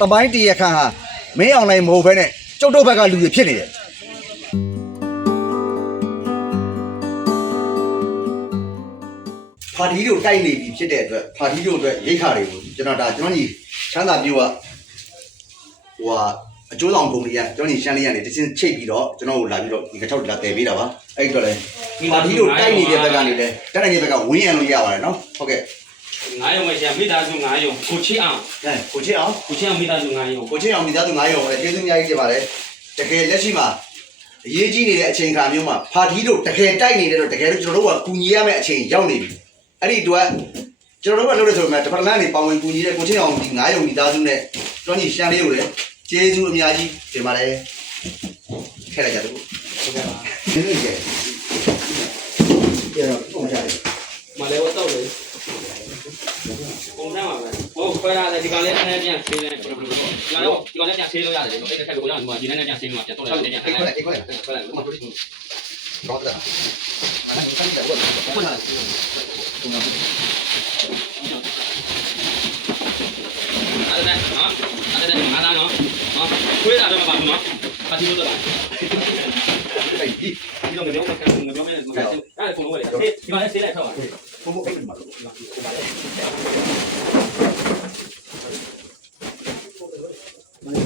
တပိုင်းတရခန့်ဟာမင်းအောင်လိုက်မဟုတ်ဘဲနဲ့ကျုပ်တို့ဘက်ကလူတွေဖြစ်နေတယ်ပါတီတို့တိုက်နေပြီဖြစ်တဲ့အတွက်ပါတီတို့အတွက်ရိတ်ခါတွေကိုကျွန်တော်ဒါကျွန်တော်ညီချမ်းသာပြိုးကဟိုဟာအကျိုးဆောင်ကုမ္ပဏီကကျွန်တော်ညီရှမ်းလေးကနေတချင်းချိတ်ပြီးတော့ကျွန်တော်ကိုလာပြီးတော့ဒီကချောက်လာတည်ပေးတာပါအဲ့ဒီတော့လေပါတီတို့တိုက်နေတဲ့ဘက်ကနေလေတိုက်နေတဲ့ဘက်ကဝင်းရံလို့ရပါတယ်နော်ဟုတ်ကဲ့ ငါးရုံပဲရှာမိသားစုငါးရုံကိုချစ်အောင်အဲကိုချစ်အောင်ကိုချစ်အောင်မိသားစုငါးရုံကိုချင်းအောင်မိသားစု9ရောပဲကျေးဇူးအများကြီးတင်ပါတယ်တကယ်လက်ရှိမှာအရေးကြီးနေတဲ့အချိန်ခါမျိုးမှာဖာတီတို့တကယ်တိုက်နေတယ်တော့တကယ်လို့ကျွန်တော်တို့ကကူညီရမယ့်အချိန်ရောက်နေပြီအဲ့ဒီတော့ကျွန်တော်တို့ကလုပ်ရဆိုမှတပတ်လန်းနေပါဝင်ကူညီတဲ့ကိုချင်းအောင်ဒီ9ရောမိသားစုနဲ့ကျွန်တော်ညီရှမ်းလေးကိုလည်းကျေးဇူးအများကြီးတင်ပါတယ်ခဲလိုက်ကြတယ်ကိုဟုတ်ကဲ့ပါဒီလိုကြည့်ရတော့ပုံချတယ်မလဲဝတ်တော့လေပုံစံပါပဲဟို ခွဲရတယ်ဒီကောင်လေးနဲ့ပြန်ဆေးတယ်ဒီကောင်လေးဒီကောင်လေးပြန်ဆေးလို့ရတယ်လို့အဲ့ဒါထက်ကိုရအောင်ဒီနဲ့ပြန်ဆေးလို့ပြန်တော့တယ်ပြန်အဲ့အဲ့ခွဒါက်အဲ့ခွက်ခွဲလိုက်မတို့တော့တာအဲ့ဒါကိုစမ်းတယ်ဝတ်ခွဲလိုက်ပုံမှန်အဲ့ဒါနော်အဲ့ဒါငါသားနော်နော်ခွေးတာတော့မပါဘူးနော်ပါတီလို့တော့အဲ့ဒီဒီတော့ငပြောမကန်ငပြောမဲမကန်အဲ့ဒါပုံလို့ရတယ်ဒီကောင်လေးဆေးလိုက်ထောက်ပါဘုံဘုံအဲ့မှာလို့မင်း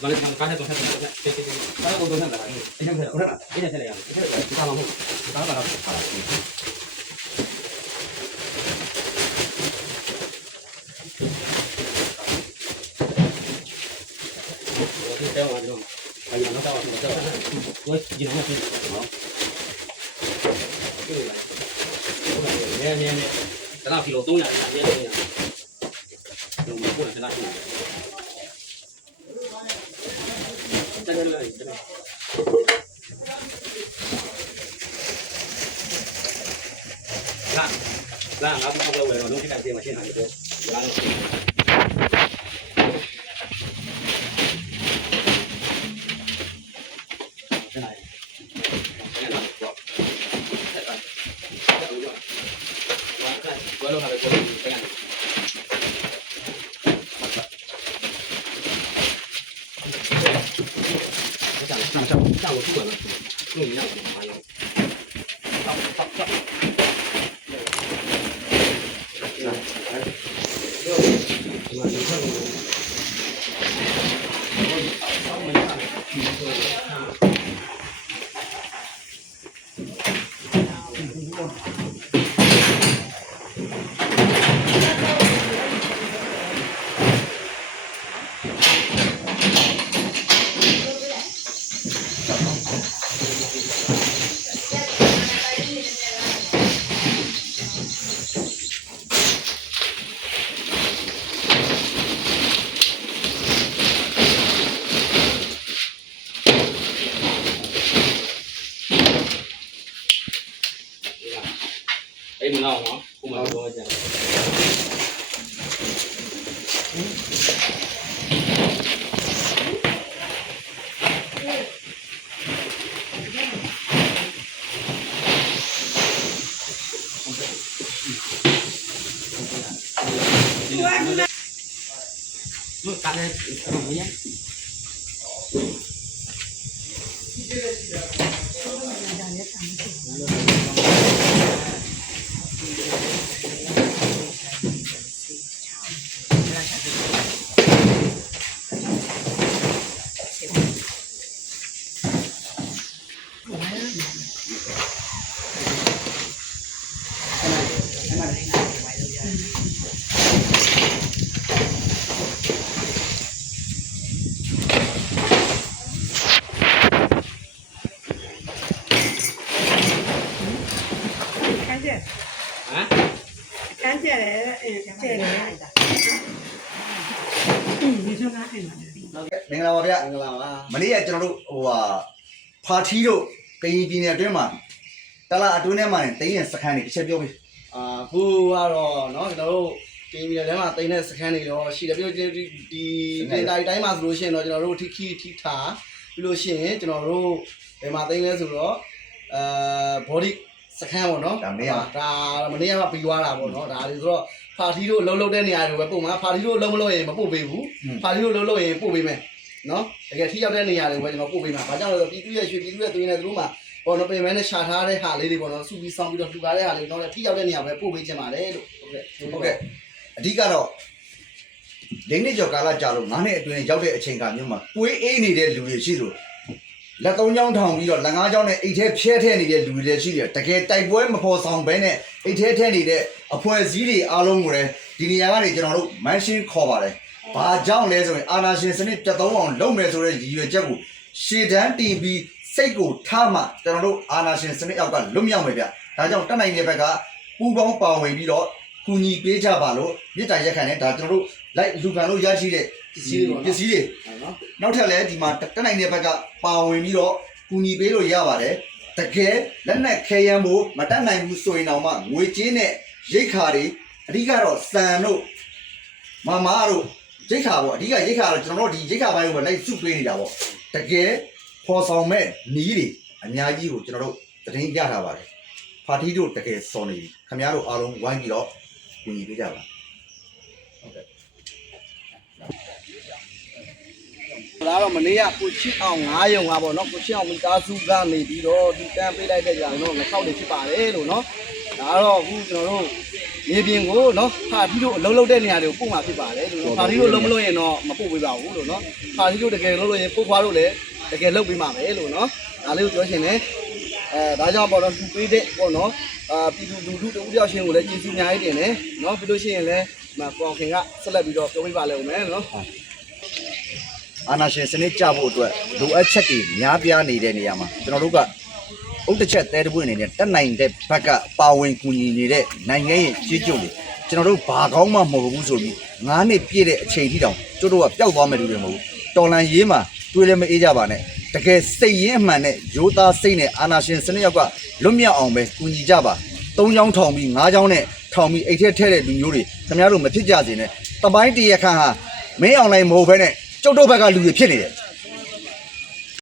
ဘာလဲဘာလဲတော့ဆက်တယ်ဆက်တယ်ဘာလဲတော့ဆက်တယ်အဲ့ဒါဆက်တယ်အဲ့ဒါဆက်တယ်အဲ့ဒါဆက်တယ်ဘာမှမဟုတ်ဘာမှမဟုတ်ဒီတော့အရုံးအရုံးတော့တော့တော့ဝက်ကြီးနော်ဖြစ်နော်ဒီလိုလိုက်ဒီလိုလိုက်နည်းနည်းနည်းတလားကီလို300ကျပ်300 มาพูดนะกูนเละล่างล่างครับเอาเราเลยเราต้องที่การเตรียมมาเช่นไหนเดี๋ยวล่างไปกัน က်ဘူးလားကိုယ်ရောက်မှာရောကြော အဲ့ဒီတော့နော်ကိုမပြောကြတယ် လို့ကားနဲ့တော့မရခန်းကျက်ဟမ်ခန်းကျက်လေအဲ့ကျက်လေမင်္ဂလာပါဗျာမင်္ဂလာပါမနေ့ကကျွန်တော်တို့ဟိုဟာဖာထီတို့ကရင်ပြည်နယ်အတွင်းမှာတလားအတွင်းထဲမှာတင်းရင်စခန်းတွေတစ်ချက်ပြောပြီ အာခုကတော့เนาะကျွန်တော်တို့ဒီမီဒီယာထဲမှာတင်တဲ့စကန်တွေရောရှိတယ်ပြီးတော့ဒီဒီတင်တာတိုင်းမှာဆိုလို့ရှိရင်တော့ကျွန်တော်တို့ထိခိထိထားပြီးလို့ရှိရင်ကျွန်တော်တို့ဘယ်မှာတင်လဲဆိုတော့အာ body စကန်ပေါ့เนาะဒါမနေ့ကမှပြီးသွားတာပေါ့เนาะဒါတွေဆိုတော့ဖာထီတို့အလုံးလုံးတဲ့နေရာတွေပဲပုံမှာဖာထီတို့အလုံးမလုံးရင်မပို့ပေးဘူးဖာထီတို့လုံးလုံးရင်ပို့ပေးမယ်เนาะတကယ်ထိရောက်တဲ့နေရာတွေပဲကျွန်တော်ပို့ပေးမှာဘာကြောင့်လဲဆိုတော့ပြည်သူရဲ့ရွှေပြည်သူရဲ့သွေးနဲ့သူတို့မှာ ပေါ်တော့ပြင်မဲနဲ့ရှာထားတဲ့ဟာလေးတွေပေါ့နော်စုပြီးဆောင်ပြီးတော့လှူထားတဲ့ဟာလေးတော့လည်းထိရောက်တဲ့နေရာပဲပို့ပေးခြင်းပါတယ်လို့ဟုတ်ကဲ့ဟုတ်ကဲ့အဓိကတော့လိမ့်နေကြော်ကာလကြာလို့ငါးနှစ်အတွင်းရောက်တဲ့အချိန်ကမျိုးမှာကိုယ်အေးနေတဲ့လူတွေရှိလို့လက်သုံးချောင်းထောင်ပြီးတော့လက်ငါးချောင်းနဲ့အိတ်ထဲဖျဲထဲနေတဲ့လူတွေလည်းရှိတယ်တကယ်တိုက်ပွဲမဖော်ဆောင်ဘဲနဲ့အိတ်ထဲထဲနေတဲ့အဖွဲ့အစည်းတွေအားလုံးကိုလည်းဒီနေရာကနေကျွန်တော်တို့မန်ရှင်းခေါ်ပါတယ်ဘာကြောင့်လဲဆိုရင်အာနာရှင်စနစ်ပြတ်သုံးအောင်လုပ်မယ်ဆိုတဲ့ရည်ရွယ်ချက်ကိုရှေ့တန်းတင်ပြီး စိတ်ကိုထားမှကျွန်တော်တို့အာနာရှင်စနစ်အောက်ကလွတ်မြောက်မယ်ဗျဒါကြောင့်တက်နိုင်တဲ့ဘက်ကပူပေါင်းပါဝင်ပြီးတော့ကူညီပေးကြပါလို့မြစ်တာရက်ခံနဲ့ဒါကျွန်တော်တို့လိုက်လူခံလို့ရရှိတဲ့ပစ္စည်းတွေပေါ့ပစ္စည်းတွေနော်နောက်ထပ်လည်းဒီမှာတက်နိုင်တဲ့ဘက်ကပါဝင်ပြီးတော့ကူညီပေးလို့ရပါတယ်တကယ်လက်နက်ခဲယမ်းဖို့မတက်နိုင်ဘူးဆိုရင်တော့မှငွေကြေးနဲ့ရိတ်ခါတွေအဓိကတော့စံတို့မမတို့ရိတ်ခါပေါ့အဓိကရိတ်ခါတော့ကျွန်တော်တို့ဒီရိတ်ခါပိုင်းကိုလိုက်စုပေးနေတာပေါ့တကယ် ဖော်ဆောင်မဲ့နီးတွေအများကြီးကိုကျွန်တော်တို့သတင်းရထားပါတယ်ဖာတီတို့တကယ်စော်နေပြီခင်ဗျားတို့အားလုံးဝိုင်းပြီးတော့ကူညီပေးကြပါဒါတော့မနေ့ကကိုချစ်အောင်9ရုံကပေါ့နော်ကိုချစ်အောင်မိသားစုကနေပြီးတော့ဒီတန်းပေးလိုက်တဲ့ကြောင်တော့ငေါက်နေဖြစ်ပါတယ်လို့နော်ဒါတော့အခုကျွန်တော်တို့မြေပြင်ကိုနော်ဖာတီတို့အလုံးလုံးတဲ့နေရာတွေကိုပို့မှာဖြစ်ပါတယ်လို့ဖာတီတို့လုံးမလို့ရင်တော့မပို့ပေးပါဘူးလို့နော်ဖာတီတို့တကယ်လုံးလို့ရင်ပို့ခွားလို့လည်း တကယ်လုပ်ပေးမှာပဲလို့နော်ဒါလေးကိုပြောရှင်တယ်အဲဒါကြောင့်ပေါ့နော်သူပေးတဲ့ပေါ့နော်အာပြည်သူလူထုတဦးတယောက်ချင်းကိုလည်းကျေးဇူးအများကြီးတင်တယ်နော်ပြီးလို့ရှိရင်လည်းမကောင်ခင်ကဆက်လက်ပြီးတော့ပြောပြပါလိမ့်မယ်နော်အာနာရှင်စနစ်ကြဖို့အတွက်လိုအပ်ချက်တွေများပြားနေတဲ့နေရာမှာကျွန်တော်တို့ကဥတစ်ချက်တဲတပွင့်အနေနဲ့တက်နိုင်တဲ့ဘက်ကပါဝင်ကူညီနေတဲ့နိုင်ငံရဲ့ကြီးကျုပ်တွေကျွန်တော်တို့ဘာကောင်းမှမဟုတ်ဘူးဆိုပြီးငါးနှစ်ပြည့်တဲ့အချိန်ထိတောင်ကျတို့ကပျောက်သွားမယ်လို့လည်းမဟုတ်ဘူး တော်လန်ရေးမှာတွေးလည်းမအေးကြပါနဲ့တကယ်စိတ်ရင်းအမှန်နဲ့ရိုးသားစိတ်နဲ့အာနာရှင်စနစ်ရောက်ကလွတ်မြောက်အောင်ပဲကူညီကြပါသုံးချောင်းထောင်ပြီးငါးချောင်းနဲ့ထောင်ပြီးအိတ်ထဲထဲတဲ့လူမျိုးတွေခင်ဗျားတို့မဖြစ်ကြစေနဲ့တပိုင်းတရခန့်ဟာမင်းအောင်လိုက်မဟုတ်ဘဲနဲ့ကျုပ်တို့ဘက်ကလူတွေဖြစ်နေတယ်